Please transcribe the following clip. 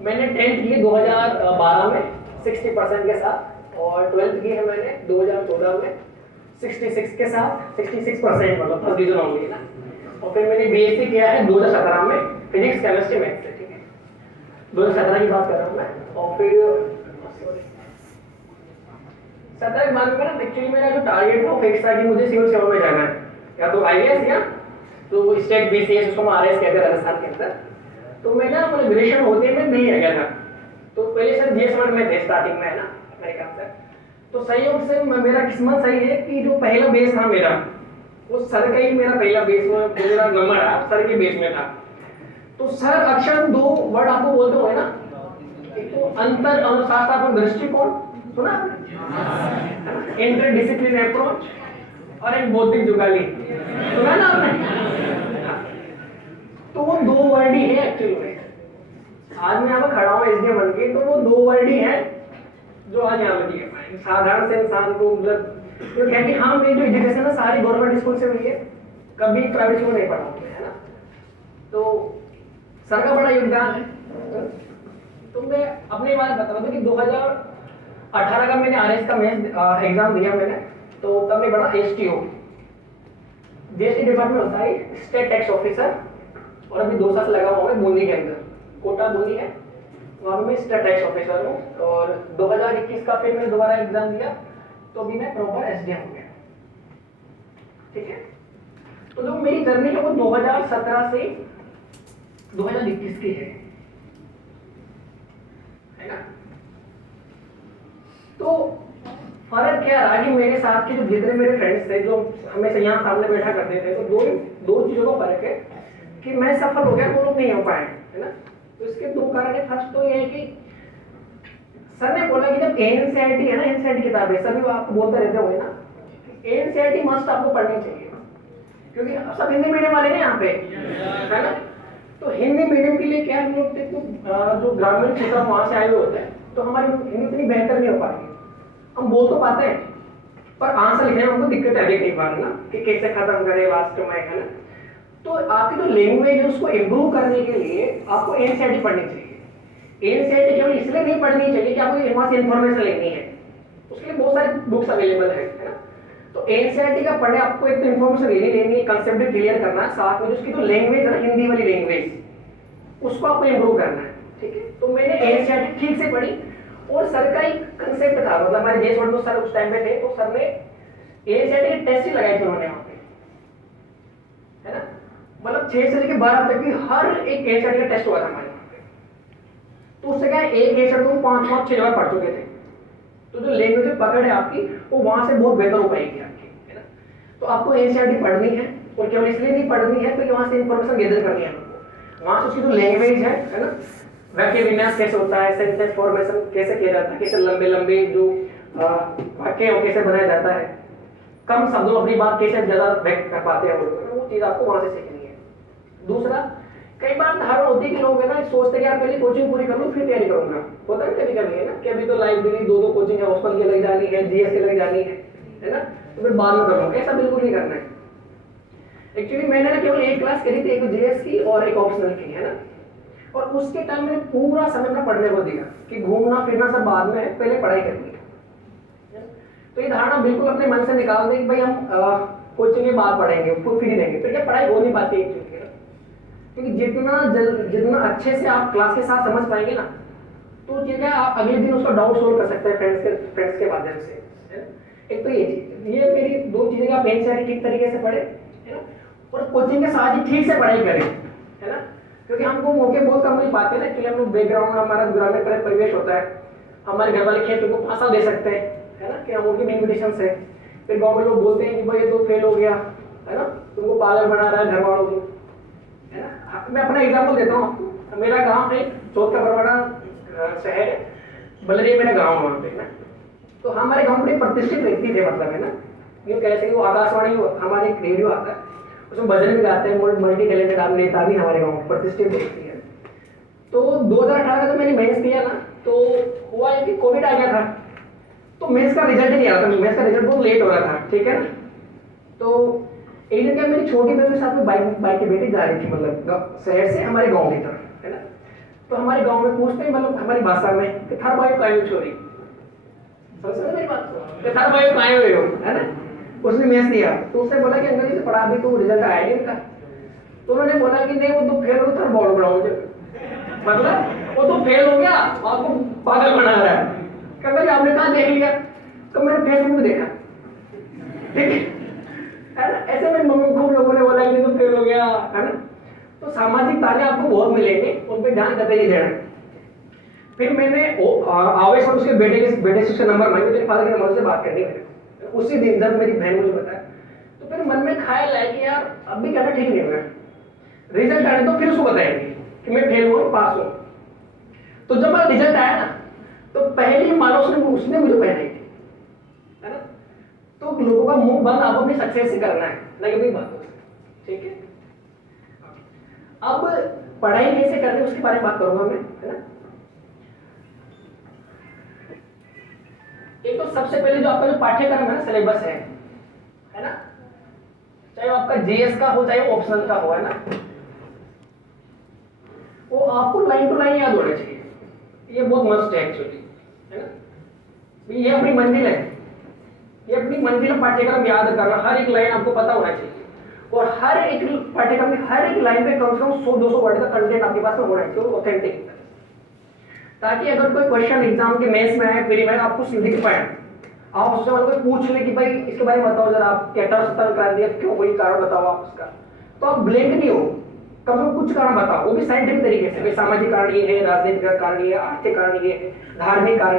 मैंने 10th की 2012 में 60% के साथ, और 12th की है मैंने 2014 में 66 के साथ, 66% मतलब फर्स्ट डिवीजन होंगी ना। और फिर मैंने बीएससी किया है 2017 में फिजिक्स केमिस्ट्री मैथ्स से, ठीक है, 2017 की बात कर रहा हूँ मैं। और फिर 17 के बाद में ना एक्चुअली मेरा जो टारगेट था वो फिक्स था कि मुझे सिविल सेवा में जाना है, या तो आईएएस या तो स्टेट बीसीएस, उसको आरएस कहते हैं राजस्थान के अंदर। तो मैं ना अपने ग्रेजुएशन होते में नहीं आ गया था। तो पहले सर जीएस1 में थे स्टार्टिंग में, है ना, मेरे ख्याल से। तो संयोग से मेरा किस्मत सही है कि जो पहला बेस था मेरा, वो सर का ही मेरा पहला बेस में, मेरा नंबर था सर के बेस में था। तो सर अक्षर दो वर्ड आपको बोलते हुए ना, एक तो अंतर अनुशासनात्मक दृष्टिकोण, सुना आपने, इंटर डिसिप्लिन अप्रोच, और एक बौद्धिक जुगाली, सुना ना आपने। तो वो दो वर्ड ही है एक्चुअली में। आज मैं यहाँ पर खड़ा हूँ एसडीएम बन के, तो वो दो वर्ड ही है जो आज यहाँ पर दिए पाए साधारण से इंसान को, मतलब तो क्या कि हाँ, मेरी जो एजुकेशन है सारी गवर्नमेंट स्कूल से हुई है, कभी प्राइवेट स्कूल नहीं पढ़ा है ना। तो सर का बड़ा योगदान है। तो मैं अपनी बात बता दूं कि 2018 का मैंने आरएस का मेंस एग्जाम दिया मैंने। तो तब मैं बड़ा एसटीओ, जीएसटी डिपार्टमेंट होता है, स्टेट टैक्स ऑफिसर, और अभी 2 साल लगा हुआ है बूंदी के अंदर, कोटा बूंदी है, वहाँ पे मैं स्टेट टैक्स ऑफिसर हूँ। और 2021 का फिर मैंने दोबारा एग्जाम दिया, तो अभी मैं प्रॉपर एसडीएम हो गया, ठीक है। तो जो मेरी जर्नी है वो 2017 से 2021 की है ना। तो फर्क क्या रहा कि मेरे साथ के जो जितने मेरे फ्रेंड्स थे जो हमेशा यहाँ सामने बैठा करते थे, तो दो चीजों का फर्क है कि मैं सफल हो गया, वो लोग नहीं हो पाए, है ना। तो इसके दो कारण है। फर्स्ट तो ये है कि सर ने बोला कि जब एनसीईआरटी है ना, एनसीईआरटी किताबें सभी आपको बोलते रहते होंगे ना, एनसीईआरटी मस्ट आपको पढ़नी चाहिए, क्योंकि सब हिंदी मीडियम वाले ना यहाँ पे, है ना। तो हिंदी मीडियम के लिए क्या हम लोग जो ग्रामीण क्षेत्र वहां से आए हुए होते हैं, तो हमारी हिंदी इतनी बेहतर नहीं हो पाएगी। हम बोल तो पाते हैं, पर आंसर लिखने में हमको दिक्कत आती है कई बार ना, कि कैसे खत्म करें लास्ट में, है ना। तो आपकी जो लैंग्वेज है उसको इम्प्रूव करने के लिए आपको एनसीईआरटी पढ़नी चाहिए। एनसीईआरटी केवल इसलिए नहीं पढ़नी चाहिए कि आपको वहां से इन्फॉर्मेशन लेनी है, उसके लिए बहुत सारी बुक्स अवेलेबल है ना। तो एनसीईआरटी का पढ़ने आपको एक तो इन्फॉर्मेशन लेनी है, कंसेप्ट भी क्लियर करना है, साथ में उसकी जो लैंग्वेज है ना, हिंदी वाली लैंग्वेज, उसको आपको इम्प्रूव करना है, ठीक है। तो मैंने एनसीईआरटी ठीक से पढ़ी, और सर का एक कंसेप्ट था, मतलब हमारे जेएस वर्ड में सर उस टाइम पे थे, तो सर ने एनसीईआरटी के टेस्ट ही लगाए थे उन्होंने वहां पे, है ना। मतलब 6 से लेकर 12 तक की हर एक एनसीईआरटी का टेस्ट हुआ था हमारे वहां पे। तो उससे क्या, एक एनसीईआरटी को 5-6 बार पढ़ चुके थे, तो जो लैंग्वेज पकड़ है आपकी वो वहां से बहुत बेहतर हो पाएगी आपकी, है ना। तो आपको एनसीईआरटी पढ़नी है, और केवल इसलिए नहीं पढ़नी है तो वहां से इंफॉर्मेशन गैदर करनी है आपको, वहां से उसकी जो लैंग्वेज है ना, वाक्य विन्यास कैसे होता है, सेंटेंस फॉर्मेशन कैसे किया जाता है, कैसे लंबे लंबे जो वाक्य है कैसे बनाया जाता है, कम शब्दों अपनी बात कैसे ज्यादा व्यक्त कर पाते हैं वो चीज आपको वहां से सीखनी है। दूसरा, कई बार धारणा होती है कि लोग है ना सोचते हैं यार पहले कोचिंग पूरी कर लूं फिर तैयारी करूंगा, होता है कभी कभी, है ना, कि अभी तो लाइब्रेरी 2 कोचिंग है, ओपन की लग जानी है, जीएस की लग जानी है ना, तो फिर बाद में करूंगा, ऐसा बिल्कुल नहीं करना है। एक्चुअली मैंने ना केवल एक क्लास करी थी, एक जीएस की और एक ऑप्शनल की, है ना। और उसके टाइम मैंने पूरा समय अपना पढ़ने को दिया कि घूमना फिरना सब बाद में है, पहले पढ़ाई करनी है। तो ये धारणा बिल्कुल अपने मन से निकाल दें कि भाई हम कोचिंग के बाद पढ़ेंगे, फ्री रहेंगे, फिर क्या पढ़ाई हो नहीं पाती है एक्चुअली, क्योंकि जितना अच्छे से आप क्लास के साथ समझ पाएंगे ना, तो क्या आप अगले दिन उसका डाउट सोल्व कर सकते हैं फ्रेंड्स के माध्यम से, है ना। एक तो ये चीज, ये मेरी 2 चीजें आप एनसीईआरटी ठीक तरीके से पढ़े, है ना, और कोचिंग के साथ ही ठीक से पढ़ाई करें, है ना, क्योंकि हमको मौके बहुत कम मिल पाते हैं ना। एक्चुअली हम लोग बैकग्राउंड हमारा ग्रामीण परिवेश होता है, हमारे घर वाले खेत को 5 साल दे सकते हैं, है ना, कि हम उनकी इन्विटेशन से, फिर गाँव में लोग बोलते हैं कि भाई ये तो फेल हो गया, है ना, तुमको पागल बना रहा है घर वालों को, है ना। मैं अपना एग्जांपल देता हूँ आपको, मेरा गांव है चौथ का बरवाड़ा शहर है, बलरिया मेरा गांव है वहाँ पे, ना। तो हमारे गांव में प्रतिष्ठित व्यक्ति थे, मतलब, है ना, यूँ कैसे वो आकाशवाणी हमारे एक रेडियो आता है, उसमें भजन भी गाते हैं, मल्टी टैलेंटेड नेता भी हमारे गाँव में प्रतिष्ठित व्यक्ति है। तो 2018 का जब मैंने मेंस किया ना, तो हुआ है कि कोविड आ गया था, तो मेंस का रिजल्ट ही नहीं आ रहा था, मेंस का रिजल्ट बहुत लेट हो रहा था, ठीक है ना। तो एक दिन क्या मेरी छोटी बहन के साथ में बाइक बाइक की बेटी जा रही थी, मतलब शहर से हमारे गांव की तरफ, है ना। तो हमारे गांव में पूछते हैं, मतलब हमारी भाषा में कि थार भाई कायो छोरी, समझ मेरी बात को, कि थार भाई कायो हुए हो, है ना। उसने मैसेज दिया तो उसने बोला कि अंकल जी से पढ़ा, अभी तो रिजल्ट आया नहीं उनका। तो उन्होंने बोला कि नहीं वो तो फेल हो था, बॉल बनाओ, मतलब वो तो फेल हो गया, आपको पागल बना रहा है। अंकल जी आपने कहा देख लिया? तो मैंने फेसबुक में देखा, ठीक है ना। ऐसे में मम्मी खूब लोगों ने बोला कि तो फेल हो गया, है ना। तो सामाजिक ताने आपको बहुत मिलेंगे, उन पे ध्यान कतई नहीं देना। फिर मैंने आवेश और उसके बेटे से उसका नंबर मांगा, तेरे फादर के नंबर से बात करनी है। उसी दिन जब मेरी बहन मुझे बताया तो फिर मन में ख्याल आया कि यार अब भी कहना ठीक नहीं होगा, रिजल्ट आने तो फिर उसको बताएंगे कि मैं फेल हुआ पास हूं। तो जब रिजल्ट आया ना तो पहली मानो उसने मुझे पहनाई थी, है ना। तो लोगों का मुंह बंद आप अपनी सक्सेस से करना है, ना कि अपनी बातों से, ठीक है। अब पढ़ाई कैसे करनी है उसके बारे में बात करूंगा मैं, है ना। एक तो सबसे पहले जो आपका जो पाठ्यक्रम है ना, सिलेबस है ना, चाहे आपका जीएस का हो चाहे ऑप्शनल का हो, है ना, वो आपको लाइन टू लाइन याद होना चाहिए। ये बहुत मस्ट है एक्चुअली, है ना। ये अपनी मंजिल है, ये अपनी मंजिल पाठ्यक्रम याद करना, हर एक लाइन आपको पता होना चाहिए। और हर एक पाठ्यक्रम में हर एक लाइन पे कम से कम 100-200 वर्ड का कंटेंट आपके पास में होना चाहिए, ऑथेंटिक, ताकि अगर कोई क्वेश्चन एग्जाम के मेंस में है, प्री में आपको लिख पाए, आप उससे कोई पूछ ले कि भाई इसके बारे में बताओ जरा, आप कैटर सत्तर कर दिया क्यों, कोई कारण बताओ आप उसका, तो आप ब्लैंक नहीं हो, कम से कम कुछ कारण बताओ, वो भी साइंटिफिक तरीके से, सामाजिक कारण ये है, राजनीतिक कारण ये है, आर्थिक कारण ये है, धार्मिक कारण